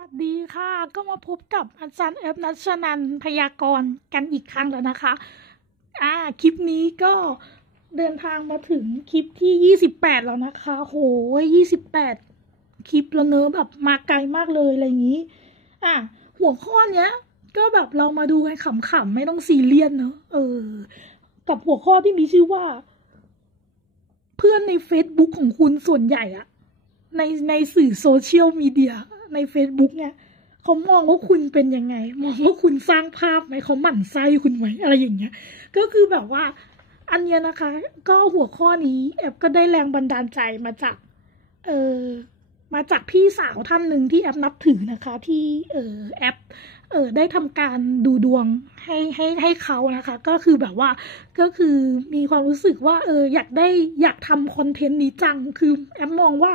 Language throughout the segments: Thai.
สวัสดีค่ะ ก็มาพบกับอาจารย์เอฟนัชนันพยากรณ์กันอีกครั้งแล้วนะคะ อ่า คลิปนี้ก็เดินทางมาถึงคลิปที่ยี่สิบแปดแล้วนะคะ โหยี่สิบแปดคลิปแล้วเนอะแบบมาไกลมากเลยอะไรอย่างนี้ อะหัวข้อเนี้ย ก็แบบเรามาดูกันขำๆไม่ต้องซีเรียสเนอะเออ กับหัวข้อที่มีชื่อว่า เพื่อนใน Facebook ของคุณส่วนใหญ่อะ ในในสื่อโซเชียลมีเดียใน Facebook เนี่ยเขามองว่าคุณเป็นยังไง มองว่าคุณสร้างภาพไหมเขาหมั่นไส้คุณไหมอะไรอย่างเงี้ย ก็คือแบบว่า อันเนี้ยนะคะ ก็หัวข้อนี้แอบก็ได้แรงบันดาลใจมาจาก เออมาจากพี่สาวท่านหนึ่งที่แอปนับถือนะคะ ที่เออแอปเออได้ทำการดูดวงให้ให้ให้เขานะคะ ก็คือแบบว่าก็คือมีความรู้สึกว่า เอออยากได้อยากทำคอนเทนต์นี้จัง คือแอปมองว่า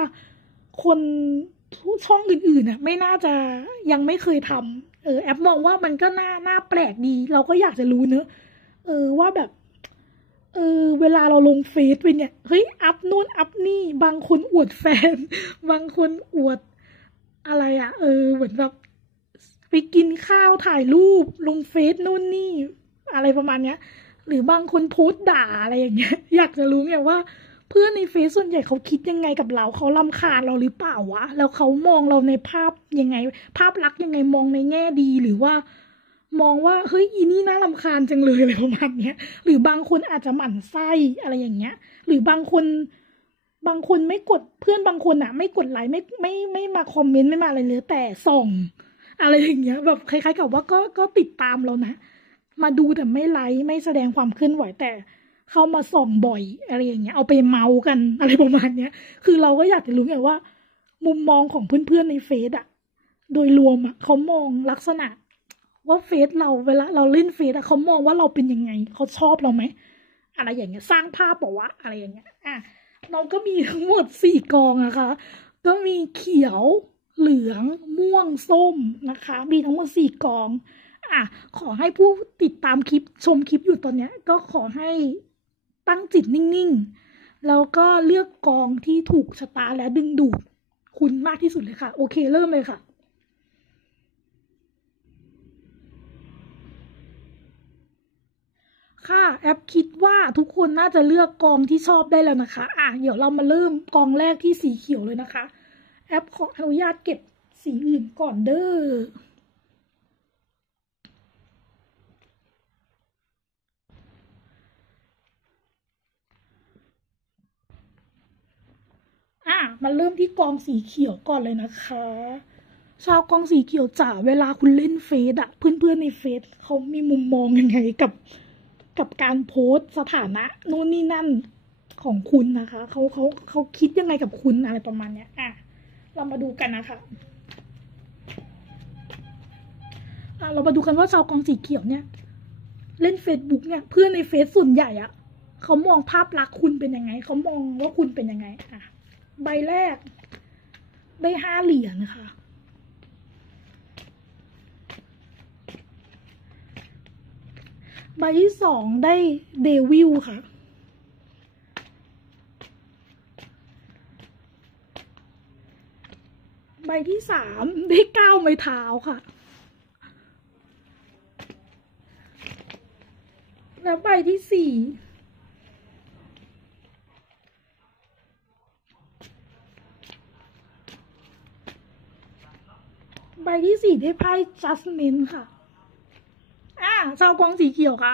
คนช่องอื่นๆน่ะไม่น่าจะยังไม่เคยทำเออแอปมองว่ามันก็น่าน่าแปลกดี เราก็อยากจะรู้เนอะเออว่าแบบ เออ เวลาเราลงเฟซไปเนี่ยเฮ้ยอัพนู่นอัพนี่ บางคนอวดแฟน บางคนอวดอะไรอะเออ เหมือนแบบไปกินข้าวถ่ายรูปลงเฟซนู่นนี่ อะไรประมาณเนี้ย หรือบางคนโพสต์ด่าอะไรอย่างเงี้ย อยากจะรู้ไงว่า พื่อนในเฟซส่วนใหญ่เขาคิดยังไงกับเราเขาลำคาญเราหรือเปล่าวะแล้วเขามองเราในภาพยังไง ภาพลักษณ์ยังไงมองในแง่ดีหรือว่า มองว่าเฮ้ยอีนี่น่ารำคาญจังเลยอะไรประมาณเนี้ย หรือบางคนอาจจะหมั่นไส้อะไรอย่างเงี้ย หรือบางคน บางคนไม่กดเพื่อนบางคนอะไม่กดไลค์ไม่ไม่ไม่มาคอมเมนต์ไม่มาอะไรเลยแต่ส่องอะไรอย่างเงี้ย แบบคล้ายๆกับว่าก็ก็ติดตามเรานะมาดูแต่ไม่ไลค์ไม่แสดงความเคลื่อนไหวแต่ เข้ามาส่องบ่อยอะไรอย่างเงี้ยเอาไปเมาส์กันอะไรประมาณเนี้ย คือเราก็อยากจะรู้ไงว่า มุมมองของเพื่อนๆในเฟซอะโดยรวมอะเขามองลักษณะ ว่าเฟซเราเวลาเราเล่นเฟซอะเขามองว่าเราเป็นยังไงเขาชอบเราไหมอะไรอย่างเงี้ย สร้างภาพบอกว่าอะไรอย่างเงี้ยอะเราก็มีทั้งหมดสี่กองอะคะ ก็มีเขียวเหลืองม่วงส้มนะคะ มีทั้งหมดสี่กอง อะ ขอให้ผู้ติดตามคลิปชมคลิปอยู่ตอนเนี้ย ก็ขอให้ ตั้งจิตนิ่งๆ แล้วก็เลือกกองที่ถูกชะตาและดึงดูดคุณมากที่สุดเลยค่ะ โอเคเริ่มเลยค่ะค่ะแอปคิดว่าทุกคนน่าจะเลือกกองที่ชอบได้แล้วนะคะ อะเดี๋ยวเรามาเริ่มกองแรกที่สีเขียวเลยนะคะ แอปขออนุญาตเก็บสีอื่นก่อนเด้อ อะมาเริ่มที่กองสีเขียวก่อนเลยนะคะ ชาวกองสีเขียวจ๋าเวลาคุณเล่นเฟซอะเพื่อนๆในเฟซเขามีมุมมองยังไงกับ กับการโพสสถานะนู่นนี่นั่นของคุณนะคะเขาเขาเขาคิดยังไงกับคุณอะไรประมาณเนี้ยอะเรามาดูกันนะคะอะเรามาดูกันว่าชาวกองสีเขียวเนี่ย เล่นเฟซบุ๊กเนี่ย เพื่อนในเฟซส่วนใหญ่อะเขามองภาพลักษณ์คุณเป็นยังไง เขามองว่าคุณเป็นยังไงอะ ใบแรก ได้ห้าเหรียญนะคะใบที่สองได้เดวิลค่ะ ใบที่สามได้เก้าไม้เท้าค่ะ แล้วใบที่สี่ ใบที่สี่ได้ไพ่ judgment ค่ะ อ่าชาวกองสีเขียวค่ะ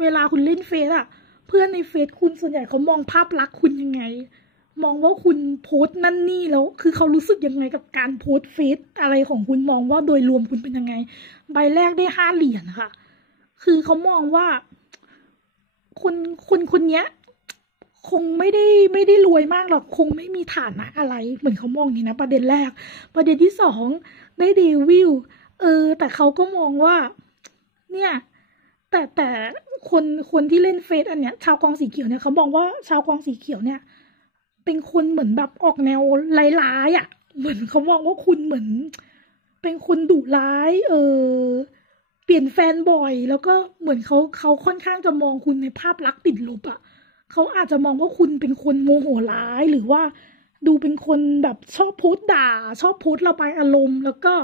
เวลาคุณเล่นเฟซอะเพื่อนในเฟซคุณส่วนใหญ่เขามองภาพลักษณ์คุณยังไง มองว่าคุณโพสต์นั่นนี่แล้ว คือเขารู้สึกยังไงกับการโพสต์เฟซอะไรของคุณมองว่าโดยรวมคุณเป็นยังไง ใบแรกได้ห้าเหรียญค่ะ คือเขามองว่าคนคนคนเนี้ย คงไม่ได้ไม่ได้รวยมากหรอกคงไม่มีฐานะอะไร เหมือนเขามองอย่างนี้นะประเด็นแรก ประเด็นที่สอง ได้เดวิลเออ แต่เขาก็มองว่า เนี่ย แต่แต่คนคนที่เล่นเฟซอันเนี้ย ชาวกองสีเขียวเนี่ยเขาบอกว่าชาวกองสีเขียวเนี่ย เป็นคนเหมือนแบบออกแนวร้ายๆอะ เหมือนเขามองว่าคุณเหมือน เป็นคนดุร้าย เออเปลี่ยนแฟนบ่อย แล้วก็เหมือนเขาเขาค่อนข้างจะมองคุณในภาพลักษณ์ติดลบอะเขาอาจจะมองว่าคุณเป็นคนโมโหร้ายหรือว่า ดูเป็นคนแบบชอบพสต์ด่า ชอบพสต์ระบายอารมณ์ แล้วก็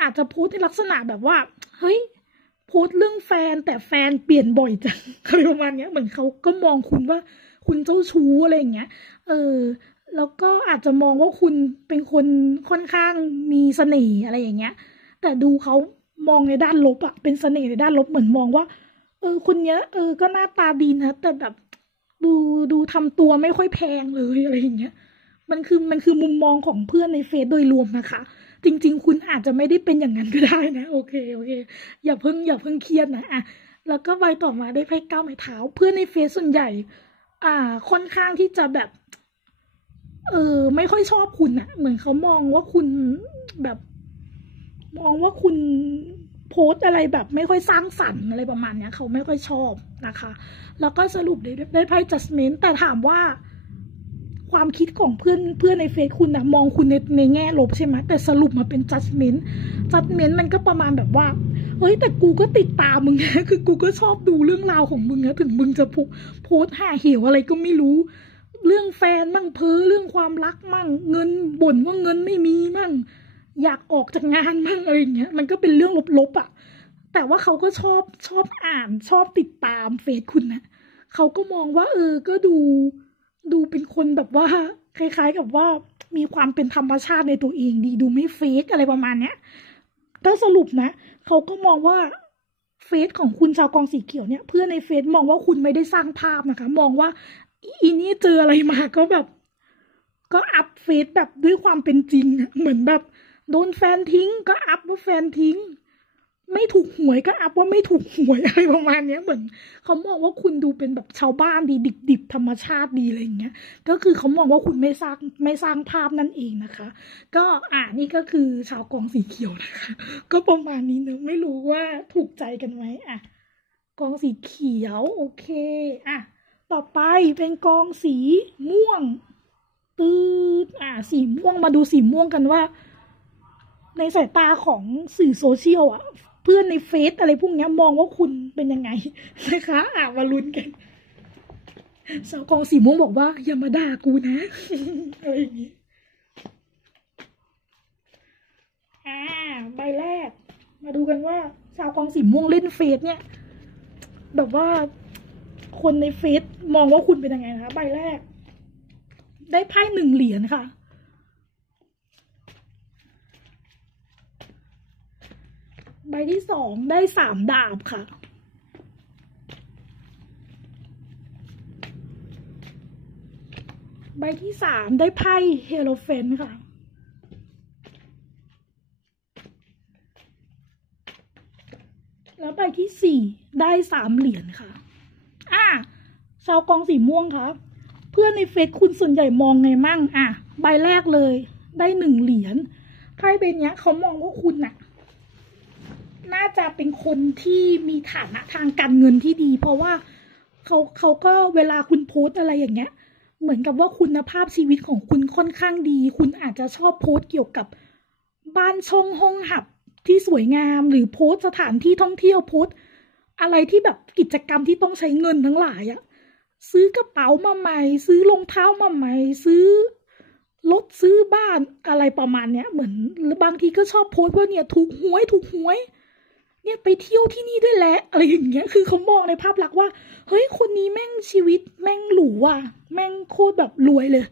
อาจจะพสต์ในลักษณะแบบว่า เฮ้ยพสต์เรื่องแฟนแต่แฟนเปลี่ยนบ่อยจังอะไรประมาณเนี้ยเหมือนเขาก็มองคุณว่าคุณเจ้าชู้อะไรอย่างเงี้ย เออ แล้วก็อาจจะมองว่าคุณเป็นคนค่อนข้างมีเสน่ห์อะไรอย่างเงี้ย แต่ดูเขามองในด้านลบอะเป็นเสน่ห์ในด้านลบเหมือนมองว่า เออคนเนี้ยเออก็หน้าตาดีนะแต่แบบ ดูดูทำตัวไม่ค่อยแพงเลยอะไรอย่างเงี้ย มันคือมันคือมุมมองของเพื่อนในเฟซโดยรวมนะคะ จริง ๆ คุณอาจจะไม่ได้เป็นอย่างนั้นก็ได้นะ โอเคโอเค อย่าเพิ่งอย่าเพิ่งเครียดนะอะแล้วก็ใบต่อมาได้ไพ่เก้าไม้เท้า เพื่อนในเฟซส่วนใหญ่ อ่า ค่อนข้างที่จะแบบ เออไม่ค่อยชอบคุณอะเหมือนเขามองว่าคุณแบบ มองว่าคุณโพสอะไรแบบ ไม่ค่อยสร้างสรรค์อะไรประมาณเนี้ย เขาไม่ค่อยชอบ นะคะ แล้วก็สรุปได้ได้ไพ่ judgment แต่ถามว่า ความคิดของเพื่อนเพื่อนในเฟซคุณนะมองคุณในในแง่ลบใช่ไหมแต่สรุปมาเป็น judgment judgment มันก็ประมาณแบบว่าเฮ้ยแต่กูก็ติดตามมึงนะคือกูก็ชอบดูเรื่องราวของมึงนะถึงมึงจะโพสต์หาเหวอะไรก็ไม่รู้ เรื่องแฟนมั่งเพ้อเรื่องความรักมั่ง เงินบ่นว่าเงินไม่มีมั่ง อยากออกจากงานมั่งอะไรอย่างเงี้ยมันก็เป็นเรื่องลบๆอะ แต่ว่าเขาก็ชอบชอบอ่านชอบติดตามเฟซคุณนะเขาก็มองว่า เออ ก็ดู ดูเป็นคนแบบว่า คล้าย ๆ กับว่ามีความเป็นธรรมชาติในตัวเองดีดูไม่เฟกอะไรประมาณเนี้ยถ้าสรุปนะเขาก็มองว่าเฟซของคุณชาวกองสีเขียวเนี่ย เพื่อนในเฟซมองว่าคุณไม่ได้สร้างภาพนะคะ มองว่า อีนี่เจออะไรมาก็แบบ ก็อัพเฟซแบบด้วยความเป็นจริงเหมือนแบบ โดนแฟนทิ้ง ก็อัพว่าแฟนทิ้ง ไม่ถูกหวยก็อัพว่าไม่ถูกหวยอะไรประมาณเนี้ยเหมือนเขามองว่าคุณดูเป็นแบบชาวบ้านดีดิบดิบธรรมชาติดีอะไรอย่างเงี้ย ก็คือเขามองว่าคุณไม่สร้างไม่สร้างภาพนั่นเองนะคะ ก็อ่านี่ก็คือชาวกองสีเขียวนะคะ ก็ประมาณนี้เนอะไม่รู้ว่าถูกใจกันไหมอะกองสีเขียวโอเคอะต่อไปเป็นกองสีม่วงตืดอะสีม่วงมาดูสีม่วงกันว่า ในสายตาของสื่อโซเชียลอะ เพื่อนในเฟซอะไรพวกนี้มองว่าคุณเป็นยังไงนะคะอะมาลุ้นกันสาวกองสีม่วงบอกว่า อย่ามาด่ากูนะอะไรอย่างนี้อ่าใบแรก มาดูกันว่าชาวกองสีม่วงเล่นเฟซเนี่ย แบบว่าคนในเฟซมองว่าคุณเป็นยังไงนะคะใบแรก ได้ไพ่หนึ่งเหรียญค่ะ ใบที่สองได้สามดาบค่ะ ใบที่สามได้ไพ่เฮโรเฟนค่ะ แล้วใบที่สี่ได้สามเหรียญค่ะ อะชาวกองสีม่วงครับเพื่อนในเฟซคุณส่วนใหญ่มองไงมั่ง อะ ใบแรกเลย ได้หนึ่งเหรียญไพ่ใบเนี้ยเขามองว่าคุณน่ะ น่าจะเป็นคนที่มีฐานะทางการเงินที่ดี เพราะว่าเขาเขาก็เวลาคุณโพสอะไรอย่างเงี้ย เหมือนกับว่าคุณภาพชีวิตของคุณค่อนข้างดี คุณอาจจะชอบโพสเกี่ยวกับบ้านช่องห้องหับที่สวยงามหรือโพสสถานที่ท่องเที่ยวโพสอะไรที่แบบกิจกรรมที่ต้องใช้เงินทั้งหลายอะซื้อกระเป๋ามาใหม่ ซื้อรองเท้ามาใหม่ ซื้อรถซื้อบ้านอะไรประมาณเนี้ย เหมือนหรือบางทีก็ชอบโพสว่าเนี่ยถูกหวยถูกหวย เนี่ยไปเที่ยวที่นี่ด้วยแหละอะไรอย่างเงี้ย คือเขามองในภาพลักษณ์ว่า เฮ้ย คนนี้แม่งชีวิต แม่งหรูอะ แม่งโคตรแบบรวยเลย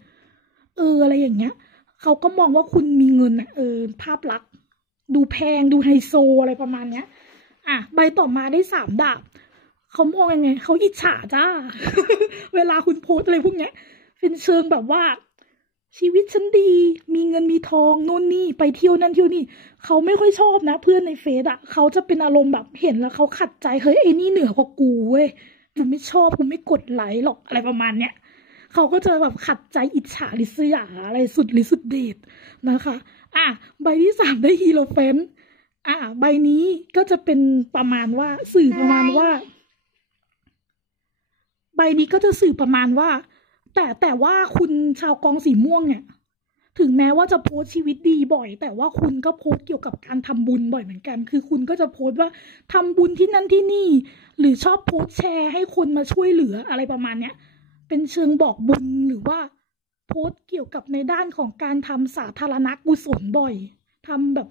เอออะไรอย่างเงี้ย เขาก็มองว่าคุณมีเงินอะ เออ ภาพลักษณ์ดูแพงดูไฮโซอะไรประมาณเนี้ย อะ ใบต่อมาได้สามดาบเขามองยังไง เขาอิจฉาจ้า เวลาคุณโพสอะไรพวกเนี้ย เป็นเชิงแบบว่า ชีวิตฉันดี มีเงินมีทองนู่นนี่ไปเที่ยวนั่นเที่ยวนี่เขาไม่ค่อยชอบนะ เพื่อนในเฟซอะเขาจะเป็นอารมณ์แบบเห็นแล้วเขาขัดใจเฮ้ยไอ้นี่เหนือกว่ากูเว้ยกูไม่ชอบกูไม่กดไลค์หรอกอะไรประมาณเนี้ยเขาก็จะแบบขัดใจอิจฉาริษยาอะไรสุดฤทธิ์สุดเดชนะคะ อะใบที่สามได้ฮีโรเฟนอะใบนี้ก็จะเป็นประมาณว่าสื่อประมาณว่า ใบนี้ก็จะสื่อประมาณว่า แต่แต่ว่าคุณชาวกองสีม่วงเนี่ย ถึงแม้ว่าจะโพสชีวิตดีบ่อย แต่ว่าคุณก็โพสเกี่ยวกับการทำบุญบ่อยเหมือนกัน คือคุณก็จะโพสว่าทำบุญที่นั่นที่นี่ หรือชอบโพสแชร์ให้คนมาช่วยเหลืออะไรประมาณเนี้ย เป็นเชิงบอกบุญหรือว่า โพสเกี่ยวกับในด้านของการทำสาธารณกุศลบ่อยทำแบบ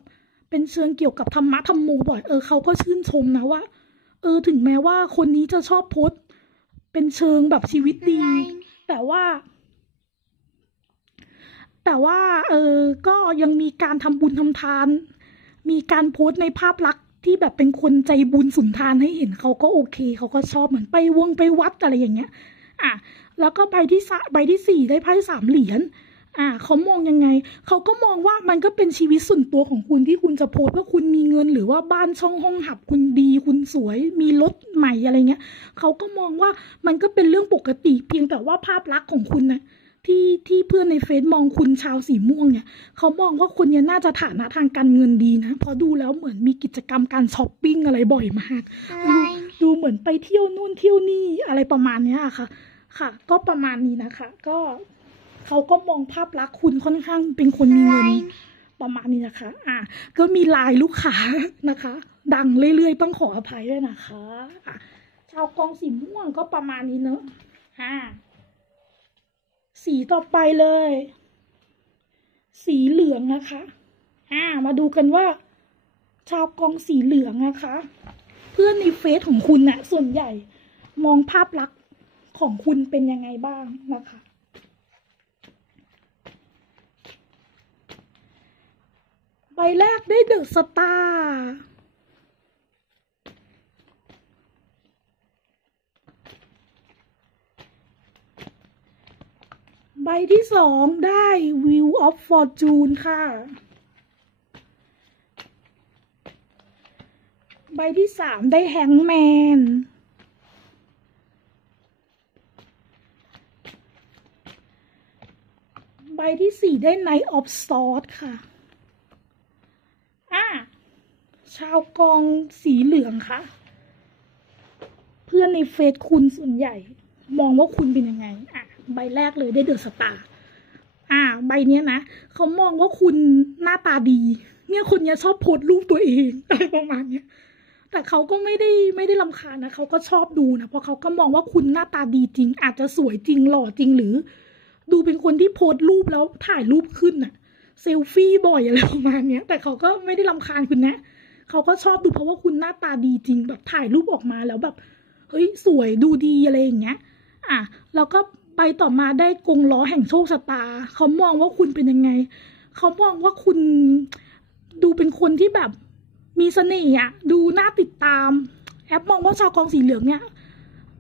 เป็นเชิงเกี่ยวกับธรรมะธรรมโมบ่อยเออเขาก็ชื่นชมนะว่า เออถึงแม้ว่าคนนี้จะชอบโพสเป็นเชิงแบบชีวิตดี แต่ว่า แต่ว่า เออ ก็ยังมีการทำบุญทำทาน มีการโพสต์ในภาพลักษณ์ที่แบบเป็นคนใจบุญสุนทานให้เห็นเขาก็โอเค เขาก็ชอบเหมือนไปวงไปวัดอะไรอย่างเงี้ย อะ แล้วก็ใบที่สใบที่สี่ได้ไพ่สามเหรียญ อ่าเขามองยังไง เขาก็มองว่ามันก็เป็นชีวิตส่วนตัวของคุณที่คุณจะโพสต์ว่าคุณมีเงินหรือว่าบ้านช่องห้องหับคุณดี คุณสวย มีรถใหม่อะไรเงี้ยเขาก็มองว่ามันก็เป็นเรื่องปกติ เพียงแต่ว่าภาพลักษณ์ของคุณนะที่ที่เพื่อนในเฟซมองคุณชาวสีม่วงเนี่ยเขามองว่าคนเนี้ยน่าจะฐานะทางการเงินดีนะเพราะดูแล้วเหมือนมีกิจกรรมการช้อปปิ้งอะไรบ่อยมากดูดูเหมือนไปเที่ยวนู่นเที่ยวนี่อะไรประมาณเนี้ยค่ะ ค่ะ ก็ประมาณนี้นะคะ ก็ เขาก็มองภาพลักษณ์คุณค่อนข้างเป็นคนมีเงินประมาณนี้นะคะ อะ ก็มีไลายลูกค้านะคะ ดังเรื่อยๆ ต้องขออภัยด้วยนะคะอะชาวกองสีม่วงก็ประมาณนี้เนอะอ่าสีต่อไปเลย สีเหลืองนะคะ อ่า มาดูกันว่า ชาวกองสีเหลืองนะคะ เพื่อนในเฟซของคุณน่ะ ส่วนใหญ่ มองภาพลักษณ์ของคุณเป็นยังไงบ้างนะคะ ใบ แรกได้เดอะสตาร์ใบที่สองได้ View of Fortune ค่ะ ใบที่สามได้แฮงแมน ใบที่สี่ได้ Knight of Swords ค่ะ อ่าชาวกองสีเหลืองค่ะ เพื่อนในเฟซคุณส่วนใหญ่ มองว่าคุณเป็นยังไง อะ ใบแรกเลยได้เดอะสตาร์อ่า ใบเนี้ยนะเขามองว่าคุณหน้าตาดี เนี่ยคนเนี้ยชอบโพสต์รูปตัวเองอะไรประมาณเนี้ยแต่เขาก็ไม่ได้ไม่ได้ลำคาญนะเขาก็ชอบดูนะเพราะเขาก็มองว่าคุณหน้าตาดีจริง อาจจะสวยจริงหล่อจริงหรือ ดูเป็นคนที่โพสต์รูปแล้วถ่ายรูปขึ้นน่ะ เซลฟี่บ่อยอะไรประมาณเนี้ย แต่เขาก็ไม่ได้ลำคาญคุณนะ เขาก็ชอบดูเพราะว่าคุณหน้าตาดีจริงแบบถ่ายรูปออกมาแล้วแบบเฮ้ยสวยดูดีอะไรอย่างเงี้ย อะแล้วก็ไปต่อมาได้กงล้อแห่งโชคชะตา เขามองว่าคุณเป็นยังไง เขามองว่าคุณดูเป็นคนที่แบบมีเสน่ห์อะดูน่าติดตาม แอปมองว่าชาวกองสีเหลืองเนี่ย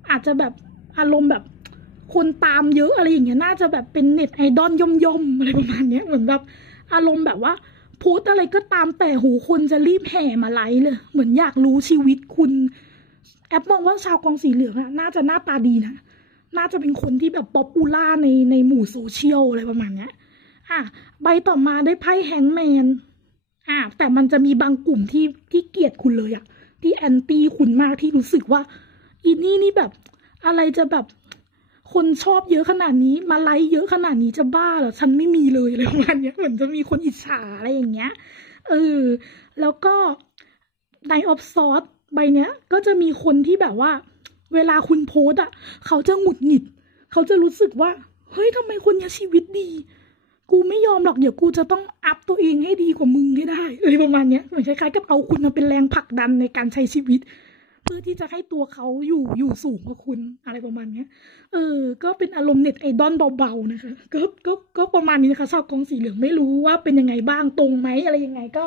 อาจจะแบบอารมณ์แบบคนตามเยอะอะไรอย่างเงี้ย น่าจะแบบเป็นเน็ตไอดอลย่อมย่อมๆอะไรประมาณเนี้ยเหมือนแบบ อารมณ์แบบว่าพสต์อะไรก็ตามแต่หูคนจะรีบแห่มาไลค์เลย เหมือนอยากรู้ชีวิตคุณ แอปมองว่าชาวกองสีเหลืองอะน่าจะหน้าตาดีนะ น่าจะเป็นคนที่แบบป๊อปปูล่าในในหมู่โซเชียลอะไรประมาณเนี้ยอะใบต่อมาได้ไพ่แฮงแมนอะแต่มันจะมีบางกลุ่มที่ที่เกลียดคุณเลยอะที่แอนตี้คุณมากที่รู้สึกว่า อีนี่นี่แบบอะไรจะแบบ คนชอบเยอะขนาดนี้ มาไลค์เยอะขนาดนี้จะบ้าเหรอ ฉันไม่มีเลยอะไรประมาณนี้เหมือนจะมีคนอิจฉาอะไรอย่างเงี้ย เออ แล้วก็ในออฟซอสใบเนี้ย ก็จะมีคนที่แบบว่า เวลาคุณโพสอะเขาจะหงุดหงิด เขาจะรู้สึกว่า เฮ้ยทำไมคนเนี้ยชีวิตดี กูไม่ยอมหรอก เดี๋ยวกูจะต้องอัพตัวเองให้ดีกว่ามึงให้ได้อะไรประมาณเนี้ยเหมือนคล้ายๆกับเอาคุณมาเป็นแรงผลักดันในการใช้ชีวิต พื่อที่จะให้ตัวเขาอยู่อยู่สูงกว่าคุณอะไรประมาณเนี้ย เออ ก็เป็นอารมณ์เน็ตไอดอลเบาๆนะคะก็ก็ก็ประมาณนี้นะคะชาวกองสีเหลืองไม่รู้ว่าเป็นยังไงบ้างตรงไหมอะไรยังไงก็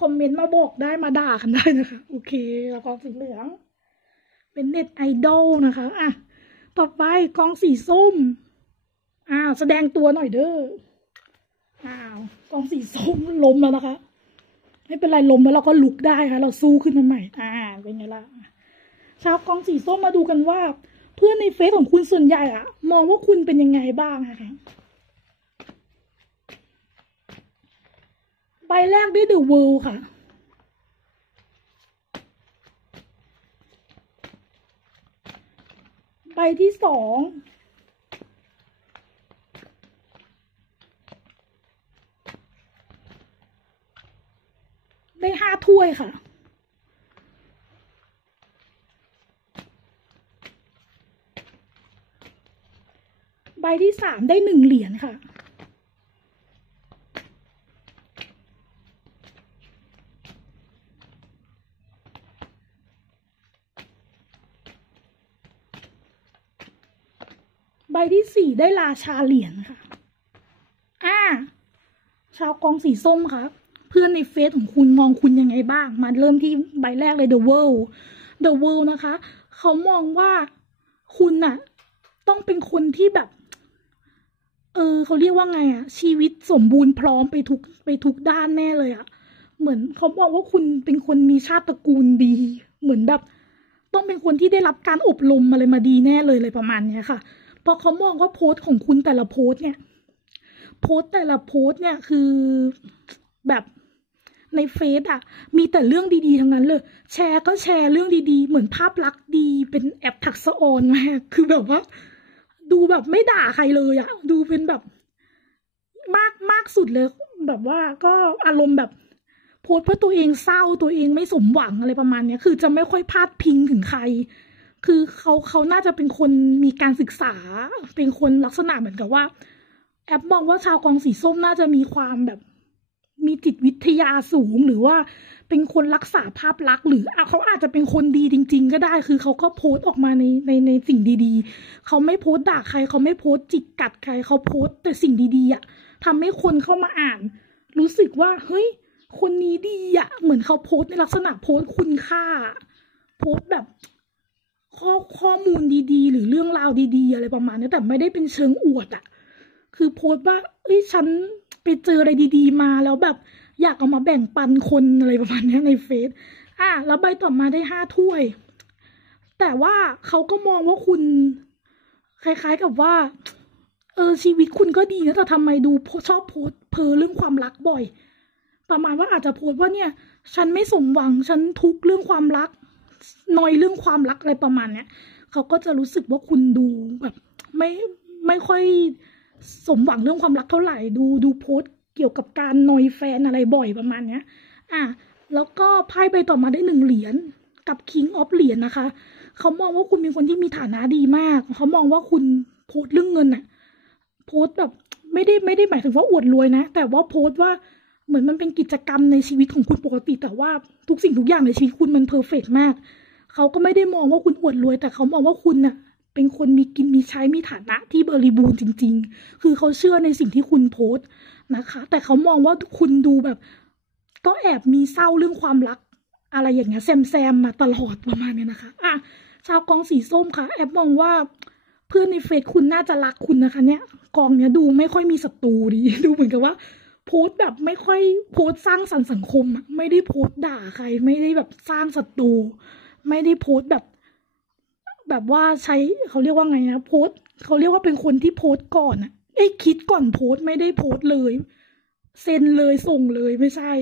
คอมเมนต์มาบอกได้มาด่ากันได้นะคะ โอเคแล้วกองสีเหลือง เป็นเน็ตไอดอลนะคะอะต่อไปกองสีส้มอ้าวแสดงตัวหน่อยเด้ออ้าวกองสีส้มล้มแล้วนะคะ ไม่เป็นไรล้มแล้วเราก็ลุกได้ค่ะ เราสู้ขึ้นมาใหม่ อ่า เป็นไงล่ะ ชาวกองสีส้มมาดูกันว่า เพื่อนในเฟซของคุณส่วนใหญ่อะมองว่าคุณเป็นยังไงบ้างนะคะใบแรกได้ The World ค่ะใบที่สองได้ห้าถ้วยค่ะ ใบที่สามได้หนึ่งเหรียญค่ะ ใบที่สี่ได้ราชาเหรียญค่ะ อ่า ชาวกองสีส้มครับพื่อนในเฟซของคุณมองคุณยังไงบ้าง มาเริ่มที่ใบแรกเลย The World The World นะคะ เขามองว่าคุณน่ะ ต้องเป็นคนที่แบบ เออเขาเรียกว่าไงอะชีวิตสมบูรณ์พร้อมไปทุกไปทุกด้านแน่เลยอะเหมือนเขาบอกว่าคุณเป็นคนมีชาติตระกูลดี เหมือนแบบ ต้องเป็นคนที่ได้รับการอบรมอะไรมาดีแน่เลยเลยประมาณเนี้ยค่ะเพราะเขามองว่าโพสต์ของคุณแต่ละโพสต์เนี่ย โพสต์แต่ละโพสต์เนี่ยคือแบบในเฟซอะมีแต่เรื่องดีๆทั้งนั้นเลย แชร์ก็แชร์เรื่องดีๆ เหมือนภาพลักษณ์ดีเป็นแอปทักษะออนมากคือแบบว่า ดูแบบไม่ด่าใครเลยอะดูเป็นแบบ มากมากสุดเลย แบบว่าก็อารมณ์แบบ โพสเพื่อตัวเองเศร้าตัวเองไม่สมหวังอะไรประมาณเนี้ย คือจะไม่ค่อยพาดพิงถึงใคร คือเขาเขาน่าจะเป็นคนมีการศึกษา เป็นคนลักษณะเหมือนกับว่า แอปมองว่าชาวกองสีส้มน่าจะมีความแบบ มีจิตวิทยาสูงหรือว่าเป็นคนรักษาภาพลักษณ์หรือเขาอาจจะเป็นคนดีจริง ๆ ก็ได้คือเขาก็โพสต์ออกมาในในในสิ่งดีๆ เขาไม่โพสต์ด่าใคร เขาไม่โพสต์จิกกัดใคร เขาโพสต์แต่สิ่งดีๆอะทำให้คนเข้ามาอ่าน รู้สึกว่าเฮ้ยคนนี้ดีอะเหมือนเขาโพสต์ในลักษณะโพสต์คุณค่า โพสต์แบบข้อข้อมูลดีๆ หรือเรื่องราวดี ๆ อะไรประมาณนี้แต่ไม่ได้เป็นเชิงอวดอะคือโพสต์ว่าเอ้ยฉัน ไปเจออะไรดีๆมาแล้วแบบอยากเอามาแบ่งปันคนอะไรประมาณนี้ในเฟซอะแล้วใบต่อมาได้ห้าถ้วย แต่ว่าเขาก็มองว่าคุณ คล้ายๆกับว่า เออชีวิตคุณก็ดีนะแต่ทำไมดูชอบโพสเพอเรื่องความรักบ่อย ประมาณว่าอาจจะโพสว่าเนี่ย ฉันไม่สมหวังฉันทุกเรื่องความรักนอยเรื่องความรักอะไรประมาณเนี้ยเขาก็จะรู้สึกว่าคุณดูแบบ ไม่ไม่ค่อย สมหวังเรื่องความรักเท่าไหร่ ดูดูโพสต์เกี่ยวกับการนอยแฟนอะไรบ่อยประมาณเนี้ย อะ แล้วก็ไพ่ใบต่อมาได้หนึ่งเหรียญกับ King of เหรียญนะคะ เขามองว่าคุณเป็นคนที่มีฐานะดีมาก เขามองว่าคุณโพสต์เรื่องเงินอะโพสต์แบบไม่ได้ไม่ได้หมายถึงว่าอวดรวยนะ แต่ว่าโพสต์ว่าเหมือนมันเป็นกิจกรรมในชีวิตของคุณปกติ แต่ว่าทุกสิ่งทุกอย่างในชีวิตคุณมันเพอร์เฟกมาก เขาก็ไม่ได้มองว่าคุณอวดรวย แต่เขามองว่าคุณน่ะ เป็นคนมีกินมีใช้มีฐานะที่บริบูรณ์จริง ๆ คือเขาเชื่อในสิ่งที่คุณโพสต์นะคะ แต่เขามองว่าคุณดูแบบ ก็แอบมีเศร้าเรื่องความรัก อะไรอย่างเงี้ยแซมแซมมาตลอดประมาณเนี้ยนะคะ อะ ชาวกองสีส้มค่ะ แอบมองว่าเพื่อนในเฟซคุณน่าจะรักคุณนะคะ เนี่ย กองเนี้ยดูไม่ค่อยมีศัตรูดีดูเหมือนกับว่าโพสต์แบบไม่ค่อยโพสต์สร้างสรรค์สังคม ไม่ได้โพสต์ด่าใคร ไม่ได้แบบสร้างศัตรู ไม่ได้โพสต์แบบ แบบว่าใช้เขาเรียกว่าไงนะโพสเขาเรียกว่าเป็นคนที่โพสก่อนอะเอ้คิดก่อนโพสไม่ได้โพสเลยเซ็นเลยส่งเลยไม่ใช่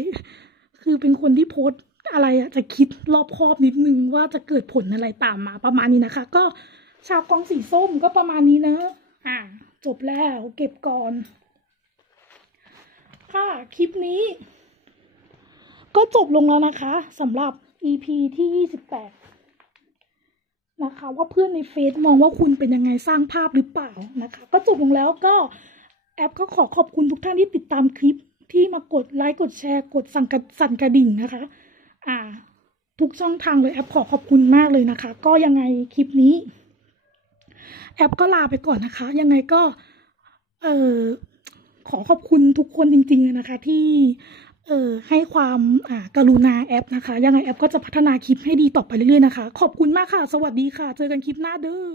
คือเป็นคนที่โพสอะไรอะจะคิดรอบคอบนิดนึงว่าจะเกิดผลอะไรตามมา ประมาณนี้นะคะ ก็ชาวกองสีส้มก็ประมาณนี้นะอ่าจบแล้วเก็บก่อน ค่ะ คลิปนี้ ก็จบลงแล้วนะคะสำหรับ EP ที่ 28 นะคะ ว่าเพื่อนในเฟซมองว่าคุณเป็นยังไงสร้างภาพหรือเปล่านะคะ ก็จบลงแล้วก็แอปก็ขอขอบคุณทุกท่านที่ติดตามคลิปที่มากดไลค์กดแชร์ กดสั่งกระสั่นกระดิ่งนะคะ อ่า ทุกช่องทางเลยแอปขอขอบคุณมากเลยนะคะ ก็ยังไงคลิปนี้ แอปก็ลาไปก่อนนะคะ ยังไงก็ เออขอขอบคุณทุกคนจริงๆนะคะ ที่ เออให้ความอ่ากรุณาแอปนะคะ ยังไงแอปก็จะพัฒนาคลิปให้ดีต่อไปเรื่อยๆนะคะ ขอบคุณมากค่ะ สวัสดีค่ะ เจอกันคลิปหน้าเด้อ